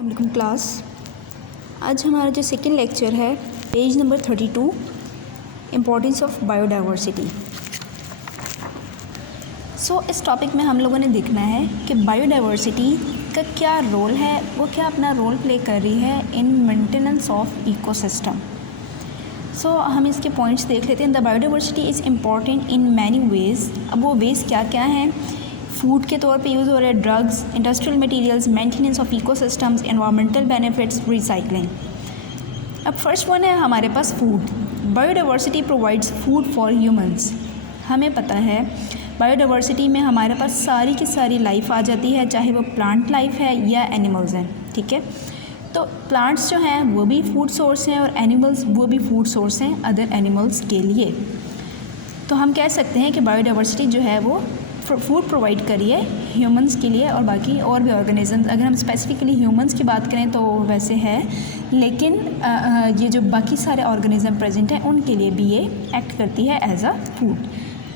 अस्सलाम क्लास। आज हमारा जो सेकंड लेक्चर है page number 32 importance of biodiversity. इस टॉपिक में हम लोगों ने देखना है कि बायोडाइवर्सिटी का क्या रोल है, वो क्या अपना रोल प्ले कर रही है इन मेंटेनेंस ऑफ इकोसिस्टम। हम इसके पॉइंट्स देख लेते हैं। The biodiversity is important in many ways. अब वो वेज़ क्या क्या हैं? फूड के तौर पे यूज़ हो रहे हैं, drugs, industrial materials, maintenance of ecosystems, environmental benefits, recycling. अब फर्स्ट वन है हमारे पास food. Biodiversity provides food for humans. हमें पता है बायोडाइवर्सिटी में हमारे पास सारी की सारी लाइफ आ जाती है, चाहे वो प्लांट लाइफ है या एनिमल्स हैं। ठीक है, तो प्लांट्स जो हैं वो भी फूड सोर्स हैं और एनिमल्स वो भी फूड सोर्स हैं अदर एनिमल्स के लिए। तो हम कह सकते हैं कि बायोडाइवर्सिटी जो है वो फूड प्रोवाइड करी है ह्यूमंस के लिए और बाकी और भी ऑर्गेनिजम्स। अगर हम स्पेसिफिकली ह्यूमंस की बात करें तो वैसे है, लेकिन ये जो बाकी सारे ऑर्गेनिज्म प्रेजेंट हैं उनके लिए भी ये एक्ट करती है एज अ फूड।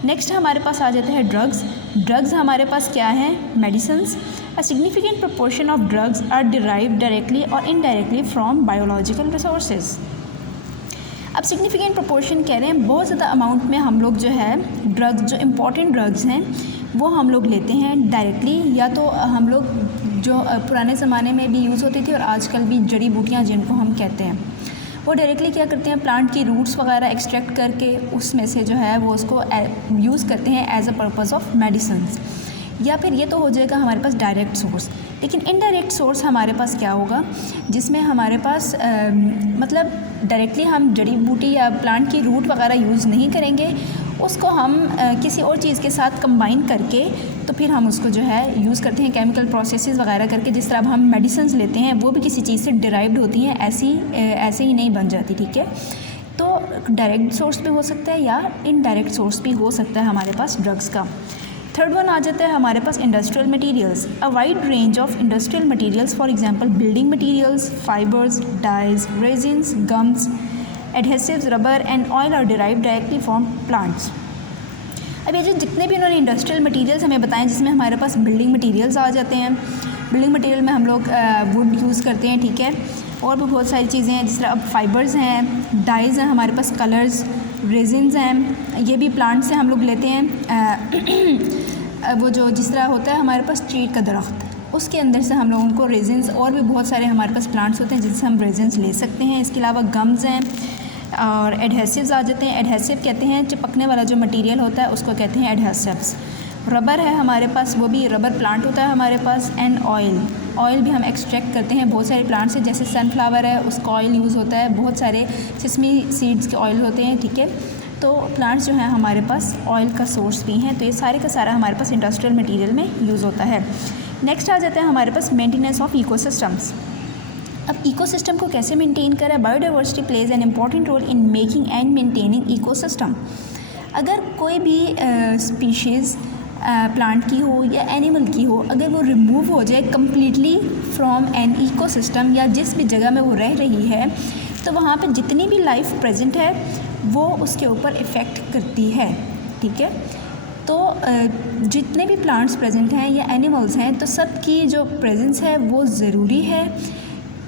नेक्स्ट हमारे पास आ जाते हैं ड्रग्स। ड्रग्स हमारे पास क्या हैं? Medicines. A significant proportion of drugs are derived directly और इनडायरेक्टली फ्रॉम बायोलॉजिकल रिसोर्सेज। अब सिग्निफिकेंट प्रोपोर्शन कह रहे हैं बहुत ज़्यादा अमाउंट में हम लोग जो है ड्रग्स, जो इम्पॉर्टेंट ड्रग्स हैं वो हम लोग लेते हैं डायरेक्टली, या तो हम लोग जो पुराने ज़माने में भी यूज़ होती थी और आजकल भी जड़ी बूटियाँ जिनको हम कहते हैं, वो डायरेक्टली क्या करते हैं, प्लांट की रूट्स वगैरह एक्सट्रैक्ट करके उसमें से जो है वो उसको यूज़ करते हैं as a purpose of medicines. या फिर ये तो हो जाएगा हमारे पास डायरेक्ट सोर्स। लेकिन इनडायरेक्ट सोर्स हमारे पास क्या होगा, जिसमें हमारे पास मतलब डायरेक्टली हम जड़ी बूटी या प्लांट की रूट वगैरह यूज़ नहीं करेंगे, उसको हम किसी और चीज़ के साथ कंबाइन करके तो फिर हम उसको जो है यूज़ करते हैं केमिकल प्रोसेसेस वगैरह करके। जिस तरह अब हम मेडिसिन्स लेते हैं वो भी किसी चीज़ से डिराइव्ड होती हैं, ऐसे ही नहीं बन जाती। ठीक है, तो डायरेक्ट सोर्स भी हो सकता है या इनडायरेक्ट सोर्स भी हो सकता है हमारे पास ड्रग्स का। थर्ड वन आ जाता है हमारे पास industrial materials. A wide range of industrial materials, for example building materials, fibres, dyes, resins, gums, adhesives, rubber and oil are derived directly from plants. अब ये जो जितने भी उन्होंने इंडस्ट्रियल मटेरियल्स हमें बताएं, जिसमें हमारे पास बिल्डिंग मटेरियल्स आ जाते हैं। बिल्डिंग मटेरियल में हम लोग वुड यूज़ करते हैं। ठीक है, और भी बहुत सारी चीज़ें हैं, जिस तरह अब फाइबर्स हैं, डाइज़ हैं, हमारे पास कलर्स, रेजिन्स हैं, ये भी प्लांट से हम लोग लेते हैं। वो जो जिस तरह होता है हमारे पास ट्री का दरख्त, उसके अंदर से हम लोग उनको रेजिन्स, और भी बहुत सारे हमारे पास प्लांट्स होते हैं जिनसे हम रेजिन्स ले सकते हैं। इसके अलावा गम्स हैं और एडहेसिव्स आ जाते हैं। एडहेसिव कहते हैं चिपकने वाला जो मटेरियल होता है उसको कहते हैं एडहेसिव्स। रबर है हमारे पास, वो भी रबर प्लांट होता है हमारे पास। एंड ऑयल भी हम एक्सट्रैक्ट करते हैं बहुत सारे प्लांट से, जैसे सनफ्लावर है उसका ऑयल यूज़ होता है, बहुत सारे सिसमी सीड्स के ऑयल होते हैं। ठीक है, तो प्लांट्स जो हैं हमारे पास ऑयल का सोर्स भी हैं। तो ये सारे का सारा हमारे पास इंडस्ट्रियल मटेरियल में यूज़ होता है। नेक्स्ट आ जाता है हमारे पास मेंटेनेंस ऑफ इकोसिस्टम्स। अब इकोसिस्टम को कैसे मेंटेन करें? Biodiversity plays an important role in making and maintaining ecosystem. अगर कोई भी स्पीशीज़ प्लांट की हो या एनिमल की हो, अगर वो रिमूव हो जाए कम्प्लीटली फ्रॉम एन इकोसिस्टम या जिस भी जगह में वो रह रही है, तो वहाँ पे जितनी भी लाइफ प्रेजेंट है वो उसके ऊपर इफ़ेक्ट करती है। ठीक है, तो जितने भी प्लांट्स प्रेजेंट हैं या एनिमल्स हैं, तो सब की जो प्रेजेंस है वो ज़रूरी है,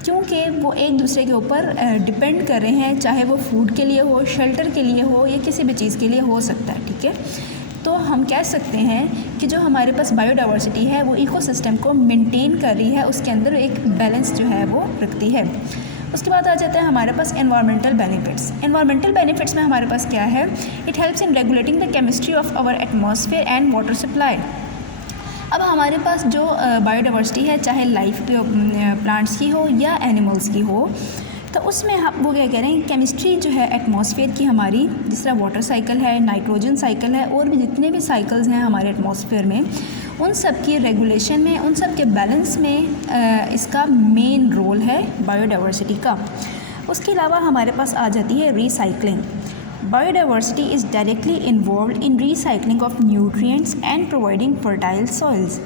क्योंकि वो एक दूसरे के ऊपर डिपेंड कर रहे हैं, चाहे वो फूड के लिए हो, शेल्टर के लिए हो या किसी भी चीज़ के लिए हो सकता है। ठीक है, तो हम कह सकते हैं कि जो हमारे पास बायोडाइवर्सिटी है वो इकोसिस्टम को मेंटेन कर रही है, उसके अंदर एक बैलेंस जो है वो रखती है। उसके बाद आ जाता है हमारे पास एनवायरमेंटल बेनिफिट्स। एनवायरमेंटल बेनिफिट्स में हमारे पास क्या है? It helps in regulating the chemistry of our atmosphere and water supply. अब हमारे पास जो बायोडाइवर्सिटी है, चाहे लाइफ प्लांट्स की हो या एनिमल्स की हो, तो उसमें हम वो क्या कह रहे हैं, केमिस्ट्री जो है एटमॉस्फेयर की हमारी, जिस तरह वाटर साइकिल है, नाइट्रोजन साइकिल है, और भी जितने भी साइकिल्स हैं हमारे एटमॉस्फेयर में, उन सब की रेगुलेशन में, उन सब के बैलेंस में इसका मेन रोल है बायोडाइवर्सिटी का। उसके अलावा हमारे पास आ जाती है recycling. Biodiversity is directly involve in recycling of nutrients and providing fertile soils.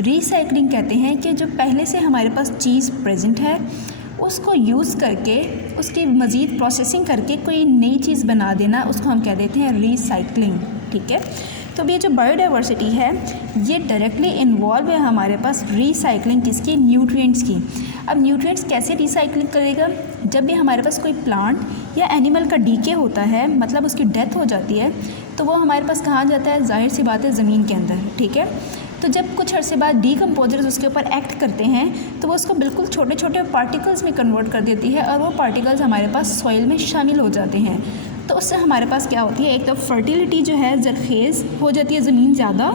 Recycling कहते हैं कि जो पहले से हमारे पास चीज़ प्रेजेंट है उसको यूज़ करके उसकी मज़ीद प्रोसेसिंग करके कोई नई चीज़ बना देना, उसको हम कह देते हैं रिसाइकलिंग। ठीक है, तो अब ये जो बायोडाइवर्सिटी है ये डायरेक्टली इन्वॉल्व है हमारे पास रिसाइकलिंग किसकी, न्यूट्रिएंट्स की। अब न्यूट्रिएंट्स कैसे रिसाइकलिंग करेगा, जब भी हमारे पास कोई प्लांट या एनिमल का डीके होता है, मतलब उसकी डेथ हो जाती है, तो वो हमारे पास कहाँ जाता है, जाहिर सी बात है ज़मीन के अंदर, ठीक है। तो जब कुछ अरसे बाद डीकम्पोजर्स उसके ऊपर एक्ट करते हैं तो वो उसको बिल्कुल छोटे छोटे पार्टिकल्स में कन्वर्ट कर देती है और वो पार्टिकल्स हमारे पास सॉइल में शामिल हो जाते हैं। तो उससे हमारे पास क्या होती है, एक तो फर्टिलिटी जो है ज़रखेज़ हो जाती है ज़मीन ज़्यादा,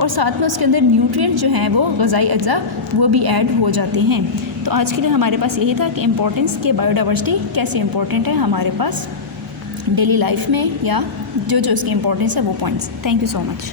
और साथ में उसके अंदर न्यूट्रिएंट्स जो हैं वो ग़िज़ाई अज्जा वो भी ऐड हो जाते हैं। तो आज के लिए हमारे पास यही था कि इम्पोर्टेंस के बायोडाइवर्सिटी कैसे इंपॉर्टेंट है हमारे पास डेली लाइफ में, या जो जो उसकी इम्पोर्टेंस है वो points. Thank you so much.